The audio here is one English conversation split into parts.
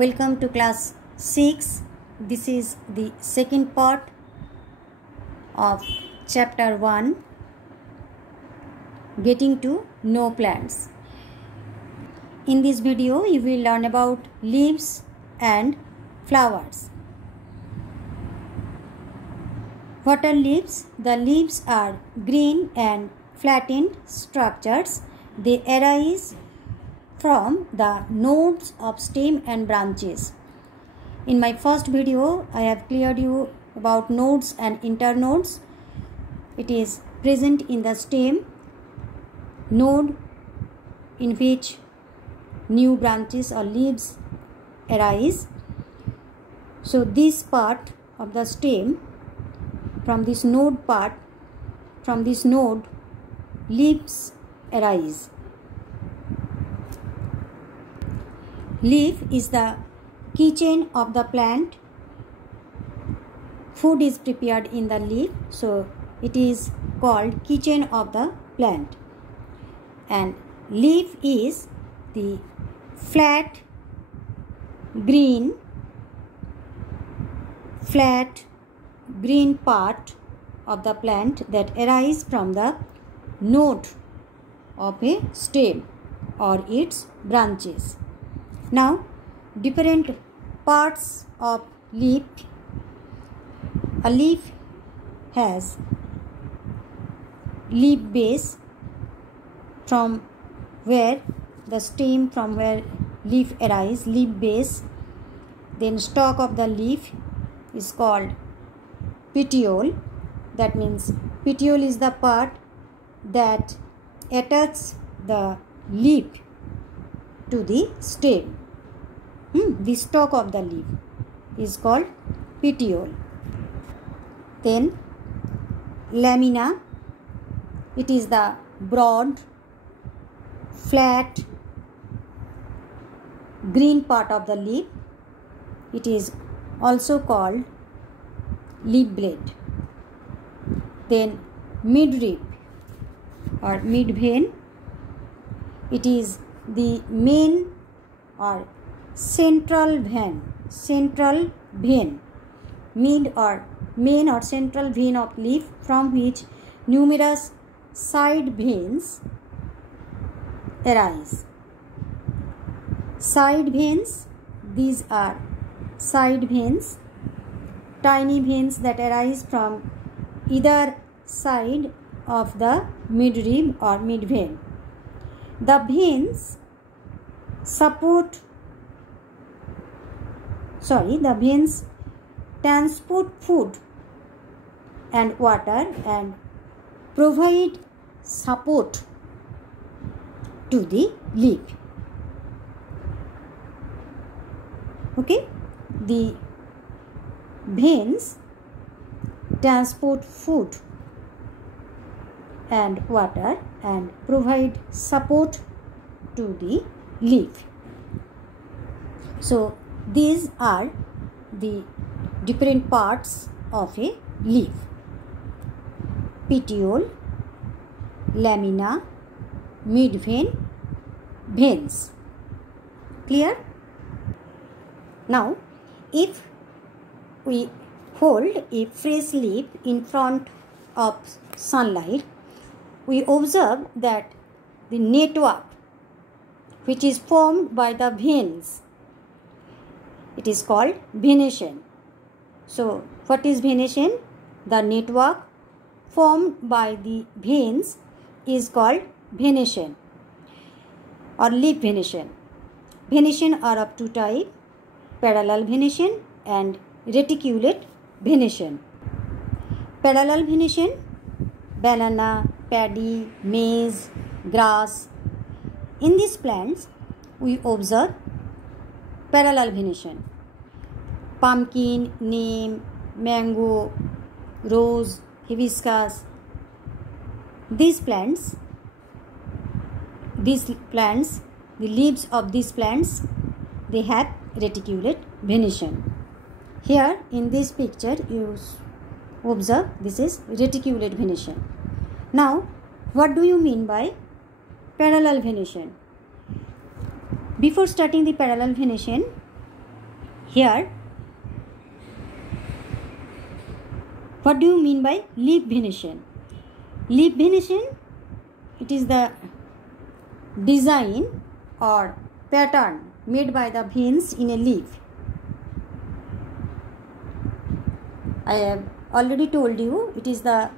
Welcome to class 6. This is the second part of chapter 1, Getting to Know Plants. In this video, you will learn about leaves and flowers. What are leaves? The leaves are green and flattened structures. They arise from the nodes of stem and branches. In my first video, I have cleared you about nodes and internodes. It is present in the stem, node in which new branches or leaves arise. So this part of the stem, from this node, leaves arise. Leaf is the keychain of the plant. Food is prepared in the leaf, so it is called keychain of the plant. And leaf is the flat green part of the plant that arises from the node of a stem or its branches. Now, different parts of leaf. A leaf has leaf base, from where the stem, from where leaf arises, leaf base. Then stalk of the leaf is called petiole. That means petiole is the part that attaches the leaf to the stem. The stalk of the leaf is called petiole. Then lamina. It is the broad, flat, green part of the leaf. It is also called leaf blade. Then midrib or midvein. It is the main or central vein, mid or main or central vein of leaf, from which numerous side veins arise. Side veins, these are side veins, tiny veins that arise from either side of the midrib or midvein. The veins transport food and water and provide support to the leaf. Okay, the veins transport food and water and provide support to the leaf. So these are the different parts of a leaf: petiole, lamina, midvein, veins. Clear? Now, if we hold a fresh leaf in front of sunlight, we observe that the network which is formed by the veins, it is called venation. So, what is venation? The network formed by the veins is called venation or leaf venation. Venation are of two types: parallel venation and reticulate venation. Parallel venation: banana, paddy, maize, grass. In these plants, we observe parallel venation. Pumpkin, neem, mango, rose, hibiscus. These plants, the leaves of these plants, they have reticulate venation. Here in this picture, you observe this is reticulate venation. Now, what do you mean by parallel venation? Before starting the parallel venation, Here, what do you mean by leaf venation? Leaf venation, it is the design or pattern made by the veins in a leaf. I have already told you, it is the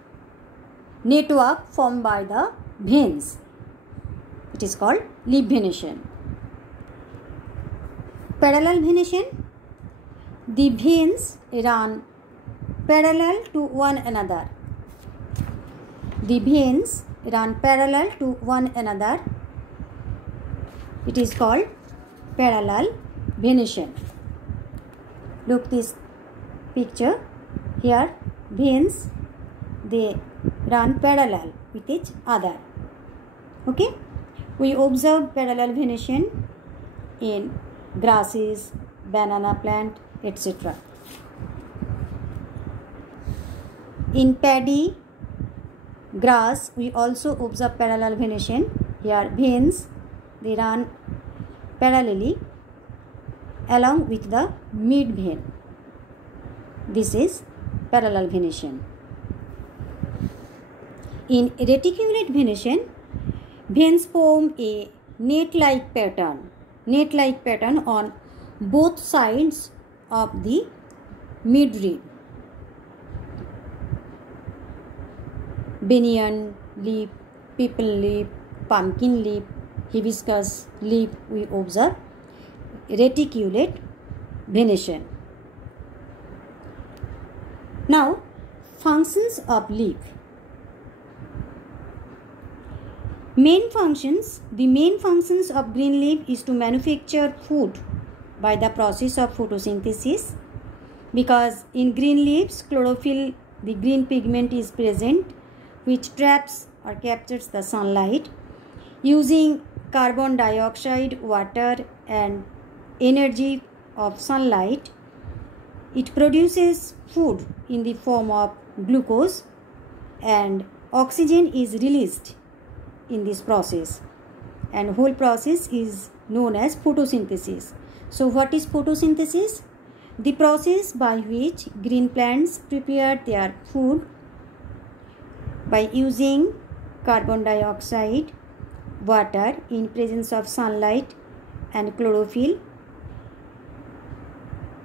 network formed by the veins. It is called leaf venation. Parallel venation, the veins run parallel to one another. The veins run parallel to one another. It is called parallel venation. Look this picture. Here veins, they run parallel with each other. Okay. We observe parallel venation in grasses, banana plant, etc. In paddy, grass, we also observe parallel venation. Here veins, they run parallelly along with the mid vein. This is parallel venation. In reticulate venation, veins form a net-like pattern on both sides of the midrib. Banyan leaf, people leaf, pumpkin leaf, hibiscus leaf, we observe reticulate venation. Now, functions of leaf. The main functions of green leaf is to manufacture food by the process of photosynthesis, because in green leaves chlorophyll, the green pigment is present, which traps or captures the sunlight. Using carbon dioxide, water and energy of sunlight, it produces food in the form of glucose, and oxygen is released in this process, and whole process is known as photosynthesis. So what is photosynthesis? The process by which green plants prepare their food by using carbon dioxide, water in presence of sunlight and chlorophyll.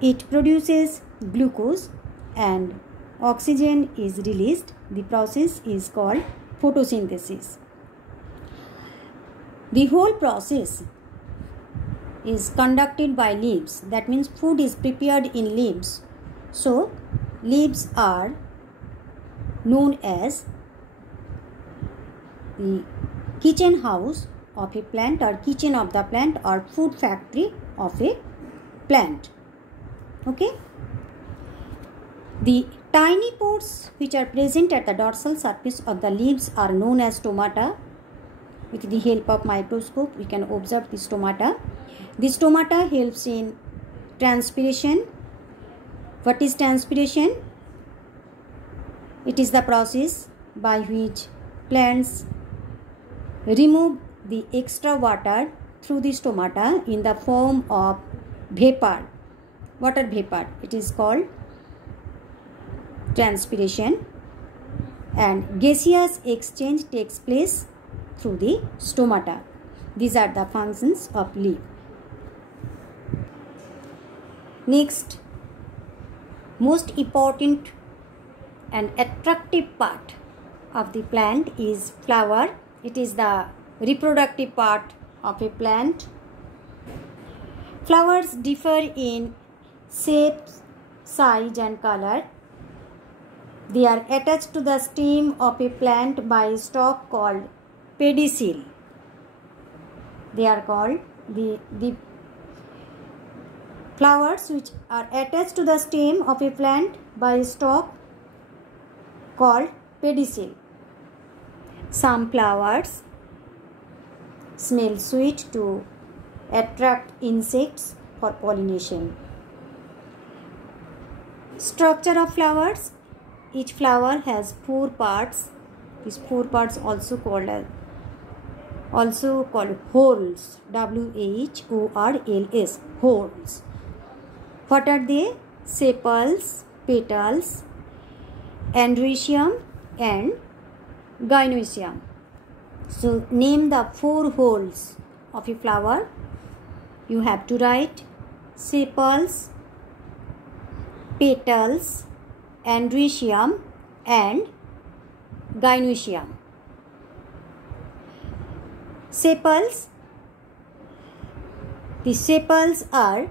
It produces glucose and oxygen is released. The process is called photosynthesis. The whole process is conducted by leaves. That means food is prepared in leaves. So leaves are known as the kitchen house of a plant, or kitchen of the plant, or food factory of a plant. Okay. The tiny pores which are present at the dorsal surface of the leaves are known as stomata. With the help of microscope, we can observe the stomata. The stomata helps in transpiration. What is transpiration? It is the process by which plants remove the extra water through the stomata in the form of vapor, water vapor. It is called transpiration, and gaseous exchange takes place through the stomata. These are the functions of leaf. Next, most important and attractive part of the plant is flower. It is the reproductive part of a plant. Flowers differ in shape, size and color. They are attached to the stem of a plant by a stalk called pedicel. They are called the flowers which are attached to the stem of a plant by a stalk called pedicel. Some flowers smell sweet to attract insects for pollination. Structure of flowers. Each flower has 4 parts. These 4 parts also called whorls. WHORLS. Whorls. What are they? Sepals, petals, androecium and gynoecium. So name the 4 holes of a flower. You have to write sepals, petals, androecium and gynoecium. Sepals. The sepals are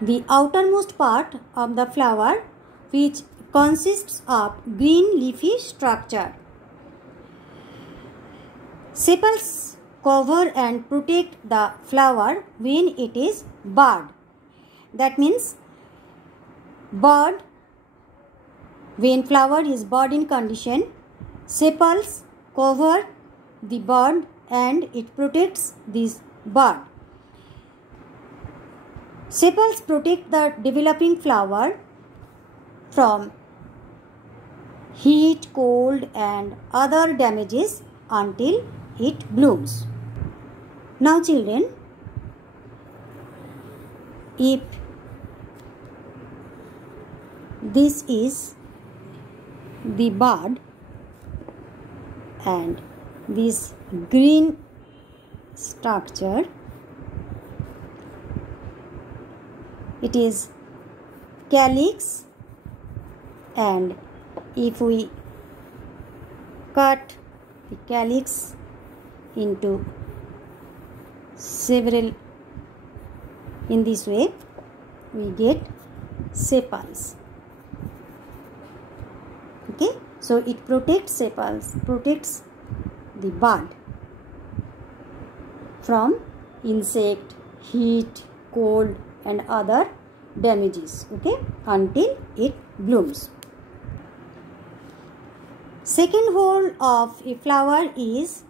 the outermost part of the flower, which consists of green leafy structure. Sepals cover and protect the flower when it is bud. That means when flower is bud in condition, sepals cover the bud and it protects this bud. Sepals protect the developing flower from heat, cold and other damages until it blooms. Now children, if this is the bud and this green structure, it is calyx, and if we cut the calyx into several in this way, we get sepals. Okay, so it protects sepals, protects the bud from insect, heat, cold and other damages, okay, until it blooms. Second hole of a flower is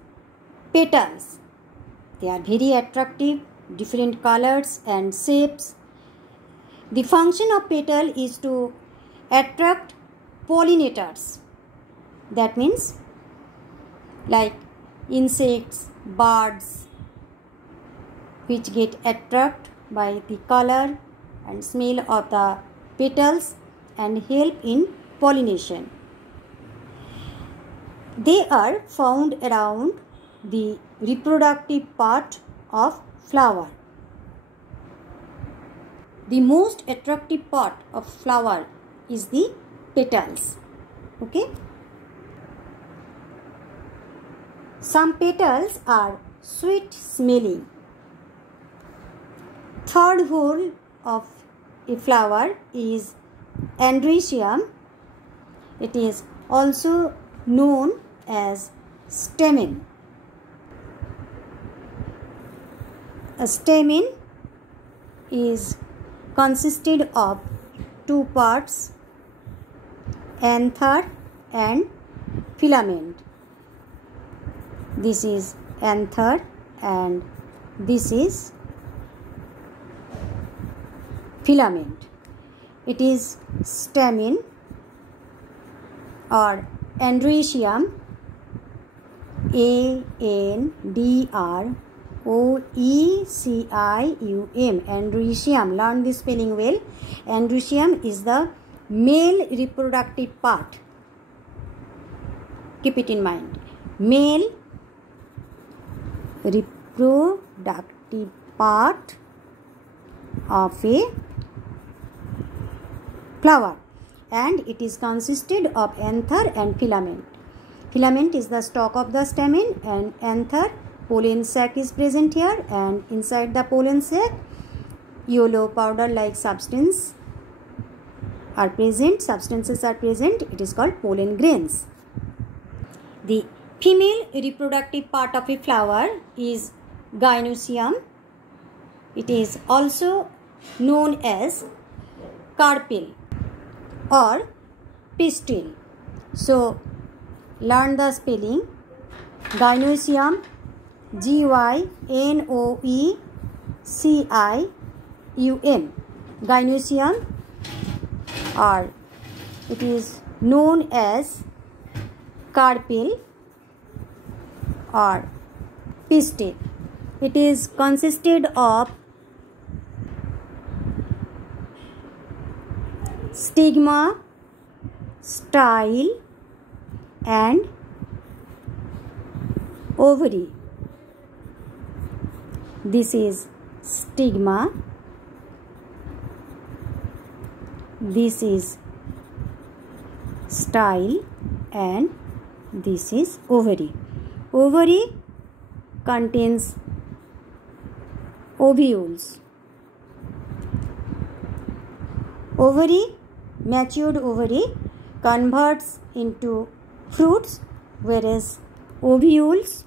petals. They are very attractive, different colors and shapes. The function of petal is to attract pollinators. That means like insects, birds, which get attracted by the color and smell of the petals and help in pollination. They are found around the reproductive part of flower. The most attractive part of flower is the petals. Okay. Some petals are sweet smelling. Third hole of a flower is androecium. It is also known as stamen. A stamen is consisted of 2 parts, anther and filament. This is anther and this is filament. It is stamen or androecium, A-N-D-R-O-E-C-I-U-M, androecium. Learn this spelling well. Androecium is the male reproductive part. Keep it in mind. Male reproductive part of a flower, and it is consisted of anther and filament. Filament is the stalk of the stamen and anther, pollen sac is present here, and inside the pollen sac yellow powder like substances are present. It is called pollen grains. The female reproductive part of a flower is gynoecium. It is also known as carpel or pistil. So learn the spelling. Gynoecium, G-Y-N-O-E-C-I-U-M, gynoecium, or it is known as carpel or pistil. It is consisted of stigma, style and ovary. This is stigma, this is style and this is ovary. Ovary contains ovules. Ovary, matured ovary converts into fruits, whereas ovules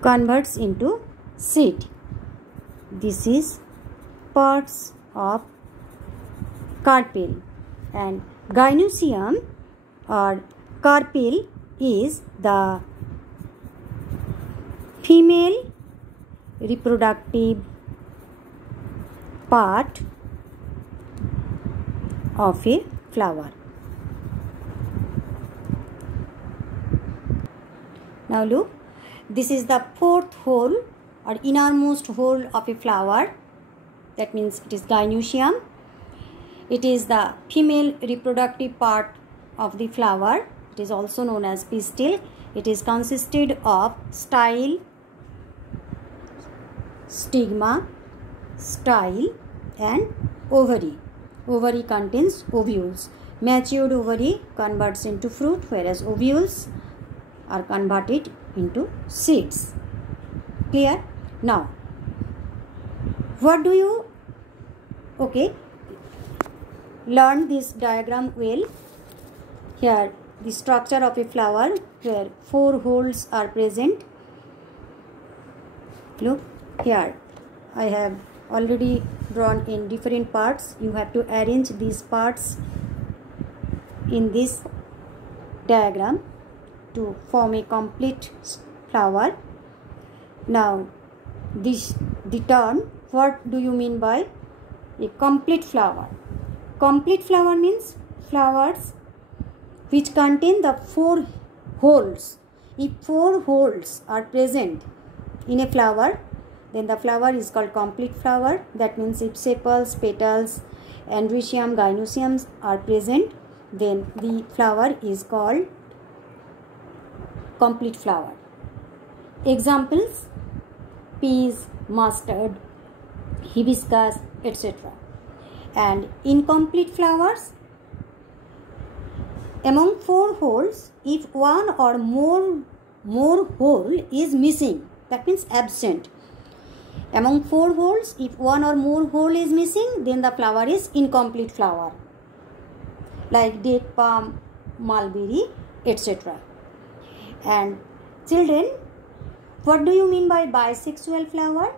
converts into seed. This is parts of carpel, and gynoecium or carpel is the female reproductive part of a flower. Now look, this is the fourth hole or innermost hole of a flower. That means it is gynoecium. It is the female reproductive part of the flower. It is also known as pistil. It is consisted of style, stigma, style and ovary. Ovary contains ovules. Matured ovary converts into fruit, whereas ovules are converted into seeds. Clear? Now, what do you learn this diagram well. Here the structure of a flower where 4 holes are present. Look here, I have already drawn in different parts. You have to arrange these parts in this diagram to form a complete flower. Now the term, what do you mean by a complete flower? Complete flower means flowers which contain the 4 holes. If 4 holes are present in a flower, then the flower is called complete flower. That means if sepals, petals, androecium, gynoecium are present, then the flower is called complete flower. Examples: peas, mustard, hibiscus, etc. And incomplete flowers, among 4 holes, if one or more hole is missing, that means absent. Among 4 holes, if one or more hole is missing, then the flower is incomplete flower, like date palm, mulberry, etc. And children, what do you mean by bisexual flower?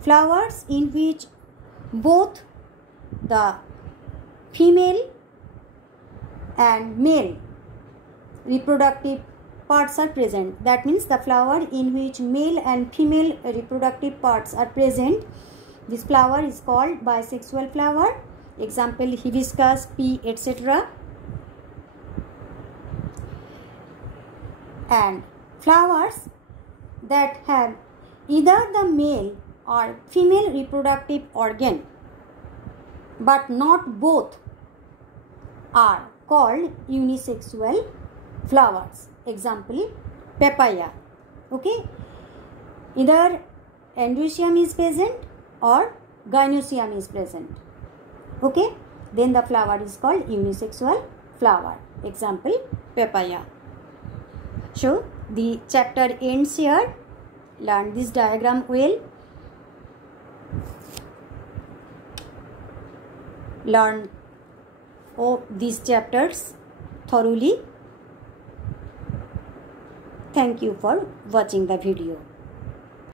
Flowers in which both the female and male reproductive parts are present. That means the flower in which male and female reproductive parts are present, this flower is called bisexual flower. Example: hibiscus, pea, etc. And flowers that have either the male or female reproductive organ but not both are called unisexual flowers. Example: papaya. Okay, either androecium is present or gynoecium is present. Okay, then the flower is called unisexual flower. Example: papaya. So the chapter ends here. Learn this diagram well. Learn these chapters thoroughly. Thank you for watching the video.